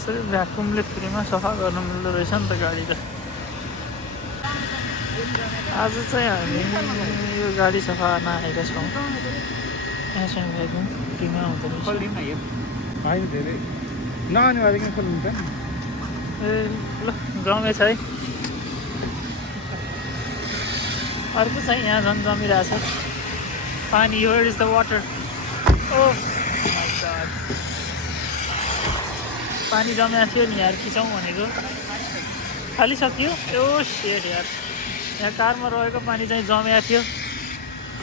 यसरी भ्याकुमले फ्रीमा सफा गर्नु मिल्दो रहेछ नि त गाडी त। आज चाहिँ हामी यो गाडी सफा गर्न आएका छौँ। यहाँ चाहिँ भ्याकुम फ्रीमा आउँदो रहेछ। धेरै नअनिवार्य खोल्नु त। ए ल जमे छ है। अर्को चाहिँ यहाँ झन् जमिरहेछ पानी। Here is the water. Oh my God, पानी जमेको थियो नि यार, खिचौँ भनेको खालिसक्यो। ओ सेट यार, यहाँ कारमा रहेको पानी चाहिँ जमेको थियो।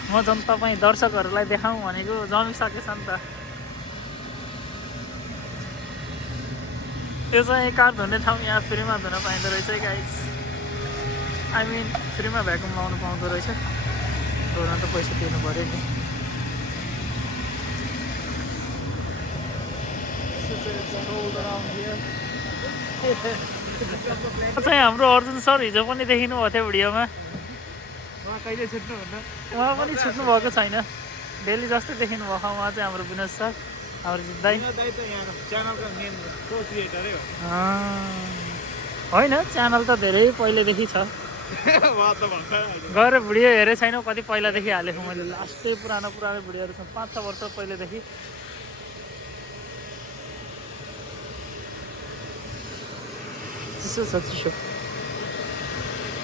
म झन् तपाईँ दर्शकहरूलाई देखाउँ भनेको जमिसकेछ नि त। यो चाहिँ कार धुने ठाउँ यहाँ फ्रीमा धुन पाइँदो रहेछ है गाइस। आई मिन फ्रीमा भ्याकुम लाउनु पाउँदो रहेछ। धुन त पैसा तिर्नु पऱ्यो नि। चाहिँ हाम्रो अर्जुन सर हिजो पनि देखिनु भएको थियो भिडियोमा। कहिले छुट्नुहुन्न? उहाँ पनि छुट्नु भएको छैन, डेली जस्तै देखिनु भएको। उहाँ चाहिँ हाम्रो विनोद सर, हाम्रो जित्दै होइन। च्यानल त धेरै पहिल्यैदेखि छ। गएर भिडियो हेरेँ छैन, कति पहिलादेखि हालेको मैले। लास्टै पुरानो भिडियोहरू छ, 5-6 वर्ष पहिल्यैदेखि। चिसो छ चिसो।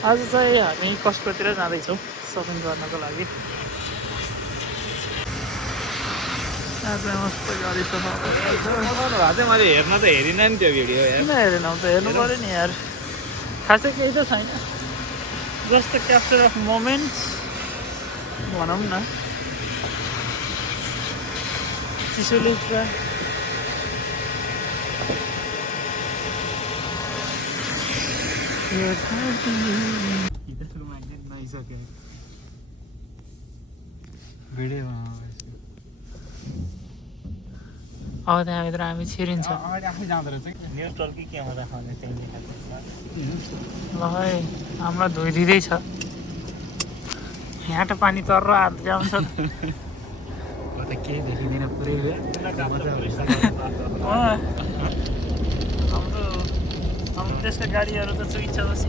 आज चाहिँ हामी कस्टकोतिर जाँदैछौँ सपिङ गर्नको लागि। आज मस्त गाडी सफा चाहिँ मैले हेर्न त हेरिनँ नि त्यो भिडियो। किन हेरेनौ त, हेर्नु पऱ्यो नि यार। खासै केही त छैन, जस्ट क्याप्चर अफ मोमेन्ट्स भनौँ न। चिसोले पुरा अब त्यहाँभित्र हामी छिरिन्छ। ल है हाम्रो धोइदिँदैछ। यहाँ त पानी तर हात जान्छ। केही देखिँदैन पुरै। हाम्रो देशको गाडीहरू त चुइन्छ बसी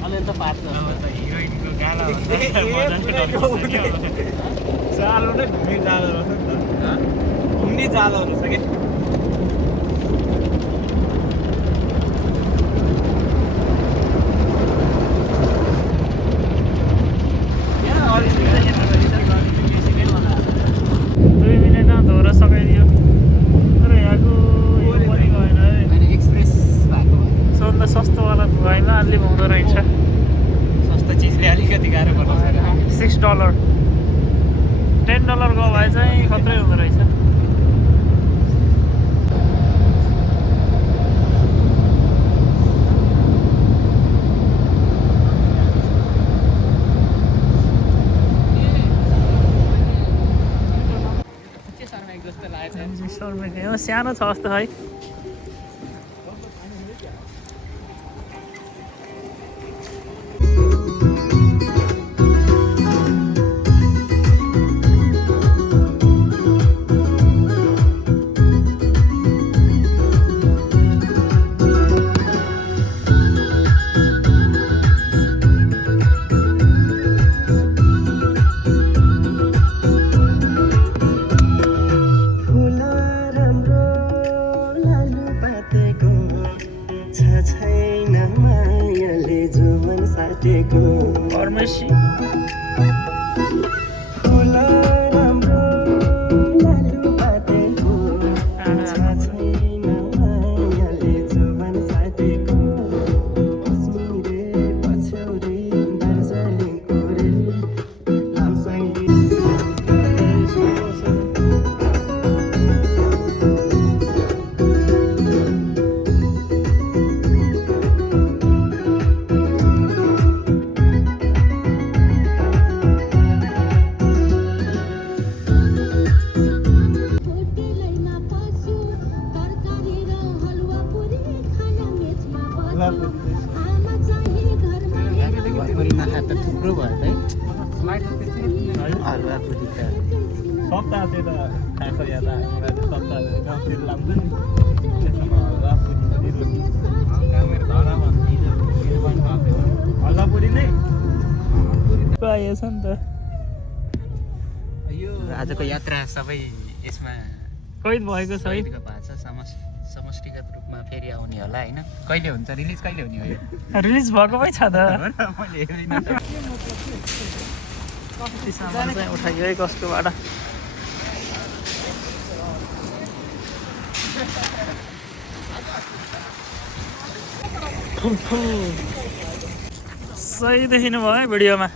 अलिअलि त पार्छ। हिरोइनको गाला जालो नै घुम्ने जालो रहेछ नि त। घुम्ने जालो रहेछ कि। सस्तोवाला धुवाइमा अलिक हुँदो रहेछ। सस्तो चिजले अलिकति गाह्रो पर्छ। $6 $10 गयो भए चाहिँ खत्रै हुँदो रहेछ। सानो छ जस्तो है। Farmacy. सप्ताह चाहिँ त खान्छ या त हामीलाई चाहिँ सप्ताह गाउँतिर लान्छ नि त्यसमा हल्लापुरी रोटी हल्लापुरी नै पाइएछ नि त यो आजको यात्रा सबै यसमा कैद भएको छ है भएको भएको छ समष्टिगत रूपमा फेरि आउने होला होइन कहिले हुन्छ रिलिज कहिले हुने हो यो रिलिज भएको पो छ त मैले हेरिनँ त। कति सामान चाहिँ उठाइयो है कसकोबाट सही देखिनु भयो है भिडियोमा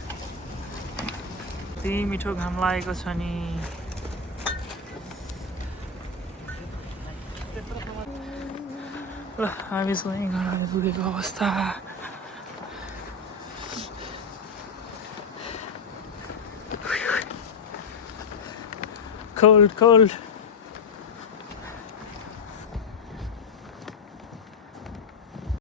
यति मिठो घाम लागेको छ नि ल हामी स्वयं घरले पुगेको अवस्था cold